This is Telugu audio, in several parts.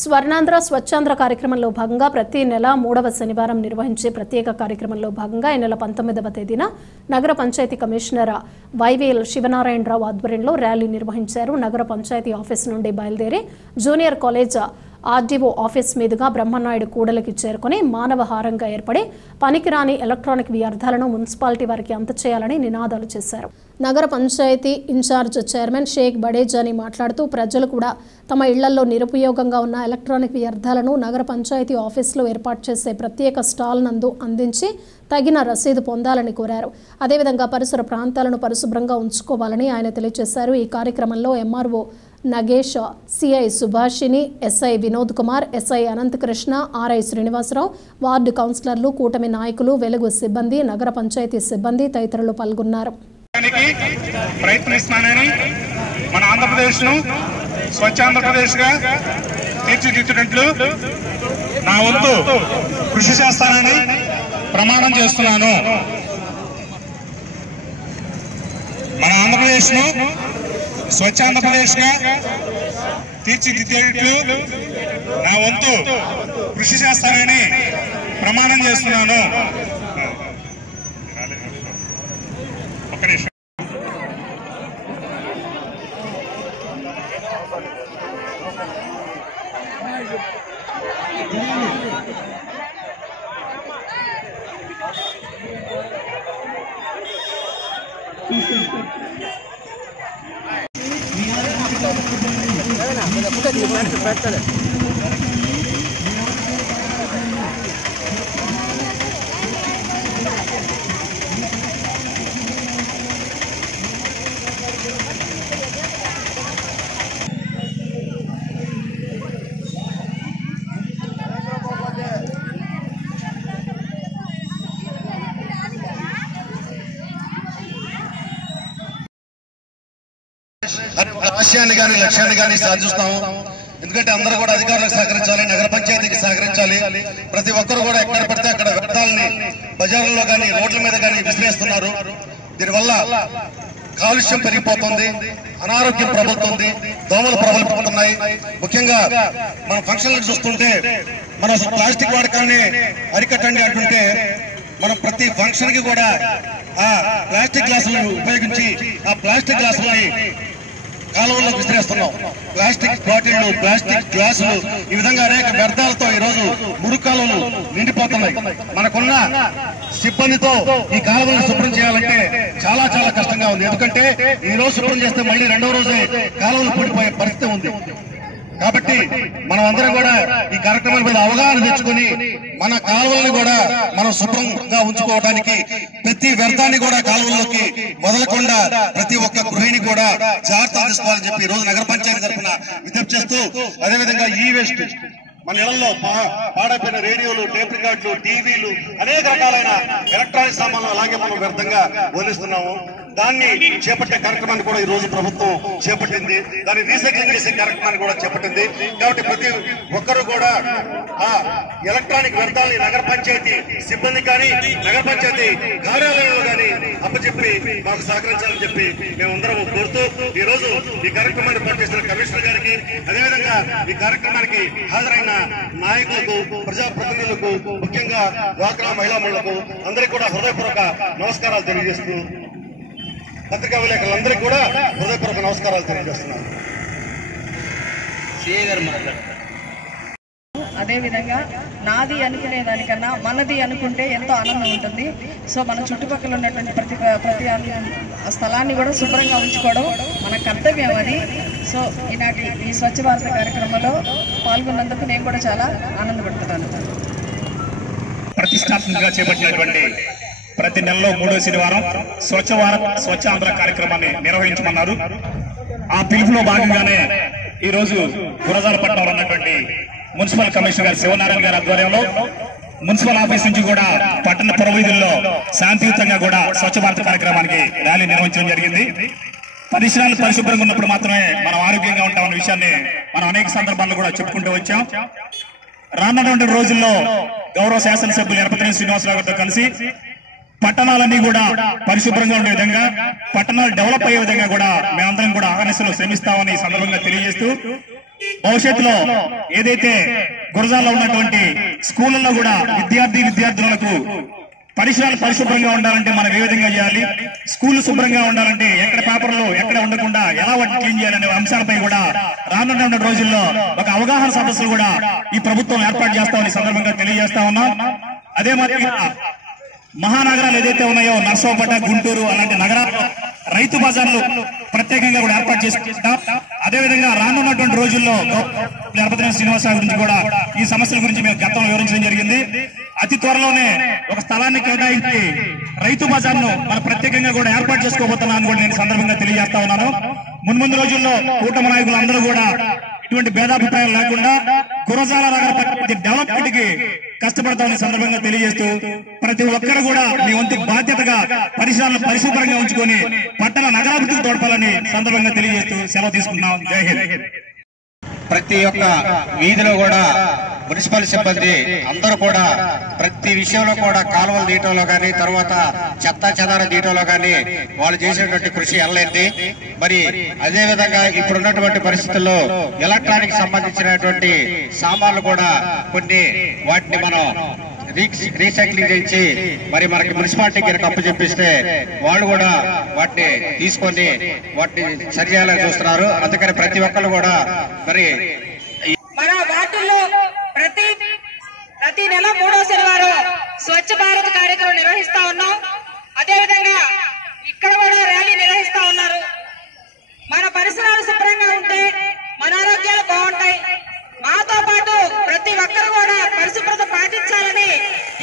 స్వర్ణాంధ్ర స్వచ్ఛాంధ్ర కార్యక్రమంలో భాగంగా ప్రతి నెల 3వ శనివారం నిర్వహించే ప్రత్యేక కార్యక్రమంలో భాగంగా ఈ నెల 19వ తేదీన నగర పంచాయతీ కమిషనర్ వైవేల్ శివనారాయణరావు ఆధ్వర్యంలో ర్యాలీ నిర్వహించారు. నగర పంచాయతీ ఆఫీస్ నుండి బయలుదేరి జూనియర్ కాలేజ్ ఆర్డీఓ ఆఫీస్ మీదుగా బ్రహ్మనాయుడు కూడలికి చేరుకుని మానవహారంగా ఏర్పడి పనికిరాని ఎలక్ట్రానిక్ వ్యర్థాలను మున్సిపాలిటీ వారికి అందచేయాలని నినాదాలు చేశారు. నగర పంచాయతీ ఇన్ఛార్జ్ చైర్మన్ షేక్ బడేజాని మాట్లాడుతూ ప్రజలు కూడా తమ ఇళ్లలో నిరుపయోగంగా ఉన్న ఎలక్ట్రానిక్ వ్యర్థాలను నగర పంచాయతీ ఆఫీసులో ఏర్పాటు చేసే ప్రత్యేక స్టాల్ నందు అందించి తగిన రసీదు పొందాలని కోరారు. అదేవిధంగా పరిసర ప్రాంతాలను పరిశుభ్రంగా ఉంచుకోవాలని ఆయన తెలియజేశారు. ఈ కార్యక్రమంలో MRO Nagesh, CI Subhashini, SI Vinod Kumar, SI Anantakrishna, RI Srinivasarao, ward కౌన్సిలర్లు, కూటమి నాయకులు, వెలుగు సిబ్బంది, నగర పంచాయతీ సిబ్బంది తదితరులు పాల్గొన్నారు. ప్రయత్నిస్తున్నానని మన ఆంధ్రప్రదేశ్ను స్వచ్ఛాంధ్రప్రదేశ్గా తీర్చిదిద్దునట్లు నా వంతు కృషి చేస్తానని ప్రమాణం చేస్తున్నాను. మన ఆంధ్రప్రదేశ్ను స్వచ్ఛాంధ్రప్రదేశ్గా తీర్చిదిద్దేట్లు నా వంతు కృషి చేస్తానని ప్రమాణం చేస్తున్నాను. ఒక్క నిమిషం. ఆశయాన్ని కానీ లక్ష్యాన్ని కానీ సాధిస్తాము. ఎందుకంటే అందరూ కూడా అధికారులకు సహకరించాలి, నగర పంచాయతీకి సహకరించాలి. ప్రతి ఒక్కరు కూడా ఎక్కడ పడితే అక్కడ వ్యర్థాలని బజార్లలో కానీ రోడ్ల మీద కానీ విసిరేస్తున్నారు. దీనివల్ల కాలుష్యం పెరిగిపోతుంది, అనారోగ్యం ప్రబలుతుంది, దోమలు ప్రబలిపోతున్నాయి. ముఖ్యంగా మన ఫంక్షన్లకు చూస్తుంటే మన ప్లాస్టిక్ వాడకాన్ని అరికట్టండి అంటుంటే మనం ప్రతి ఫంక్షన్ కి కూడా ఆ ప్లాస్టిక్ గ్లాసులను ఉపయోగించి ఆ ప్లాస్టిక్ గ్లాసులని కాలువల్లోకి విసిరేస్తున్నాం. ప్లాస్టిక్ బాటిళ్లు, ప్లాస్టిక్ గ్లాసులు, ఈ విధంగా అనేక వ్యర్థాలతో ఈ రోజు మురుగు కాలువలు నిండిపోతున్నాయి. మనకున్న సిబ్బందితో ఈ కాలువలను శుభ్రం చేయాలంటే చాలా చాలా కష్టంగా ఉంది. ఎందుకంటే ఈ రోజు శుభ్రం చేస్తే మళ్ళీ రెండో రోజే కాలువలు పడిపోయే పరిస్థితి ఉంది. కాబట్టి మనం అందరం కూడా ఈ కార్యక్రమాల మీద అవగాహన తెచ్చుకుని మన కాలువలను కూడా మనం శుభ్రంగా ఉంచుకోవడానికి ప్రతి వ్యర్థాన్ని కూడా కాలువల్లోకి వదలకుండా ప్రతి ఒక్క గృహిణి కూడా జాగ్రత్తలు తీసుకోవాలని చెప్పి ఈ రోజు నగర పంచాయతీ తరఫున విజ్ఞప్తి చేస్తూ, అదేవిధంగా ఈ వేస్ట్ మన ఇళ్లలో పాడైపోయిన రేడియోలు, టేప్ రికార్డులు, టీవీలు, అనేక రకాలైన ఎలక్ట్రానిక్ సామాన్లు అలాగే మనం వ్యర్థంగా వదిలిస్తున్నాము. దాన్ని చేపట్టే కార్యక్రమాన్ని కూడా ఈ రోజు ప్రభుత్వం చేపట్టింది. దాన్ని రీసైక్లింగ్ చేసే కార్యక్రమాన్ని కూడా చేపట్టింది. కాబట్టి ప్రతి ఒక్కరూ కూడా ఆ ఎలక్ట్రానిక్ వ్యర్థాలని నగర పంచాయతీ సిబ్బంది కానీ నగర పంచాయతీ కార్యాలయంలో కానీ అప్పచెప్పి మాకు సహకరించాలని చెప్పి మేమందరం కోరుతూ ఈ రోజు ఈ కార్యక్రమాన్ని పనిచేస్తున్న కమిషనర్ గారికి, అదేవిధంగా ఈ కార్యక్రమానికి హాజరైన నాయకులకు, ప్రజాప్రతినిధులకు, ముఖ్యంగా డ్వాక్రా మహిళా మండలకు అందరికీ కూడా హృదయపూర్వక నమస్కారాలు తెలియజేస్తూ పత్రికా విలేకరులందరికీ కూడా హృదయపూర్వక నమస్కారాలు తెలియజేస్తున్నారు. అదేవిధంగా నాది అనుకునే దానికన్నా మనది అనుకుంటే ఎంతో ఆనందం ఉంటుంది. సో మన చుట్టుపక్కల ఉన్నటువంటి ప్రతి స్థలాన్ని కూడా శుభ్రంగా ఉంచుకోవడం మన కర్తవ్యం అది. సో ఈనాటి ఈ స్వచ్ఛ భారత కార్యక్రమంలో పాల్గొన్నందుకు నేను కూడా చాలా ఆనందపడుతున్నాను. ప్రతిష్టాత్మకంగా చేపట్టినటువంటి ప్రతి నెలలో 3వ శనివారం స్వచ్ఛ భారత్ స్వచ్ఛాంధ్ర కార్యక్రమాన్ని నిర్వహించమన్నారు. ఆ పిలుపులో భాగంగానే ఈ రోజు గురజాలపట్నంలో ఉన్నటువంటి మున్సిపల్ కమిషనర్ గారు శివనారాయణ గారి ఆధ్వర్యంలో మున్సిపల్ ఆఫీస్ నుంచి కూడా పట్టణ పురవీధుల్లో శాంతియుతంగా కూడా స్వచ్ఛ భారత్ కార్యక్రమానికి ర్యాలీ నిర్వహించడం జరిగింది. పరిసరాలు పరిశుభ్రంగా ఉన్నప్పుడు మాత్రమే మనం ఆరోగ్యంగా ఉంటామన్న విషయాన్ని మనం అనేక సందర్భాల్లో కూడా చెప్పుకుంటూ వచ్చాం. రానున్నటువంటి రోజుల్లో గౌరవ శాసనసభ్యులు ఎరపతినేని శ్రీనివాసరావు గారితో కలిసి పట్టణాలన్నీ కూడా పరిశుభ్రంగా ఉండే విధంగా, పట్టణాలు డెవలప్ అయ్యే విధంగా కూడా మేమందరం కూడా ఆహ్వానిస్తూ శ్రమిస్తామని ఈ సందర్భంగా తెలియజేస్తూ భవిష్యత్తులో ఏదైతే గురజాల్లో ఉన్నటువంటి స్కూళ్ళల్లో కూడా విద్యార్థులకు పరిసరాలు పరిశుభ్రంగా ఉండాలంటే మనం ఏ విధంగా చేయాలి, స్కూల్ శుభ్రంగా ఉండాలంటే ఎక్కడ పేపర్లు ఎక్కడ ఉండకుండా ఎలా వాటిని క్లీన్ చేయాలనే అంశాలపై కూడా రానున్న రోజుల్లో ఒక అవగాహన సదస్సులు కూడా ఈ ప్రభుత్వం ఏర్పాటు చేస్తామని సందర్భంగా తెలియజేస్తా ఉన్నాం. అదే మాదిరిగా మహానగరాలు ఏదైతే ఉన్నాయో నర్సరావుపేట, గుంటూరు అలాంటి నగరాల్లో రైతు బజార్లు ప్రత్యేకంగా కూడా ఏర్పాటు చేసుకుంటాం. అదేవిధంగా రానున్నటువంటి రోజుల్లో శ్రీనివాసరావు గురించి కూడా ఈ సమస్యల గురించి మేము గతంలో వివరించడం జరిగింది. అతి త్వరలోనే ఒక స్థలాన్ని కేటాయించి రైతు బజార్ను మనం ప్రత్యేకంగా కూడా ఏర్పాటు చేసుకోబోతున్నాను కూడా నేను సందర్భంగా తెలియజేస్తా ఉన్నాను. మున్ముందు రోజుల్లో కూటమి నాయకులందరూ కూడా ఇటువంటి భేదాభిప్రాయాలు లేకుండా గురజాల నగర పంచాయతీ డెవలప్మెంట్ కి కష్టపడతామని సందర్భంగా తెలియజేస్తూ ప్రతి ఒక్కరు కూడా మీ వంతు బాధ్యతగా పరిసరాలను పరిశుభ్రంగా ఉంచుకొని పట్టణ నగరాభివృద్ధికి తోడ్పాలని సందర్భంగా తెలియజేస్తూ సెలవు తీసుకుంటున్నాం. జై హింద్. ప్రతి ఒక్క వీధిలో కూడా మున్సిపల్ సిబ్బంది అందరూ కూడా ప్రతి విషయంలో కూడా కాలువలు తీయటంలో కానీ, తర్వాత చెత్త చెదారం తీయటంలో కానీ వాళ్ళు చేసినటువంటి కృషి ఎనలేంది. మరి అదే విధంగా ఇప్పుడున్నటువంటి పరిస్థితుల్లో ఎలక్ట్రానిక్ సంబంధించినటువంటి సామాన్లు కూడా కొన్ని వాటిని మనం రీసైక్లింగ్ చేయించి మరి మనకి మున్సిపాలిటీకి అప్పు చెప్పిస్తే వాళ్ళు కూడా వాటిని తీసుకొని వాటిని సరి చేయాలని చూస్తున్నారు. అందుకని ప్రతి ఒక్కరు కూడా మరి మన వార్డుల్లో ప్రతి నెల 3వ శనివారం స్వచ్ఛ భారత్ కార్యక్రమం నిర్వహిస్తా ఉన్నాం. అదేవిధంగా ఇక్కడ కూడా ర్యాలీ నిర్వహిస్తా ఉన్నారు. మన పరిసరాలు శుభ్రంగా ఉంటే మన ఆరోగ్యాలు బాగుంటాయి. మాతో పాటు ప్రతి ఒక్కరు కూడా పరిశుభ్రత పాటించాలని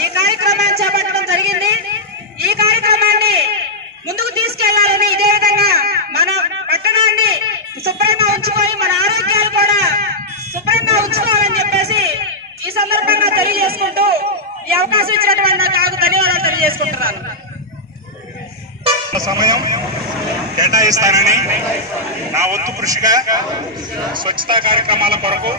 ఈ కార్యక్రమాన్ని చేపట్టడం జరిగింది. ఈ కార్యక్రమాన్ని ముందుకు తీసుకెళ్లాలని, ఇదే విధంగా మన పట్టణాన్ని శుభ్రంగా ఉంచుకొని మన ఆరోగ్యాలు కూడా శుభ్రంగా ఉంచుకోవాలని చెప్పేసి ఈ సందర్భంగా తెలియజేసుకుంటూ ఈ అవకాశం ఇచ్చినటువంటి నాకు ధన్యవాదాలు తెలియజేసుకుంటున్నాను. సమయం కేటాయిస్తానని నా వంతు కృషిగా స్వచ్ఛతా కార్యక్రమాల కొరకు